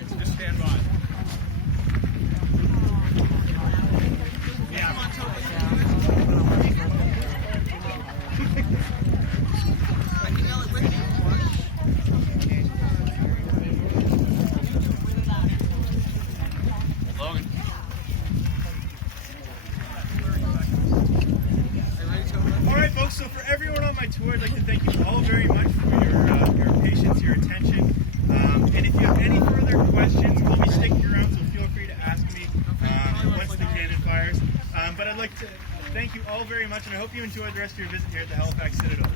Just stand by. Yeah. Logan. All right, folks. So for everyone on my tour, I'd like to thank you all very much for your patience, your attention. And if you have any further questions, I'll be sticking around, so feel free to ask me once the cannon fires. But I'd like to thank you all very much, and I hope you enjoyed the rest of your visit here at the Halifax Citadel.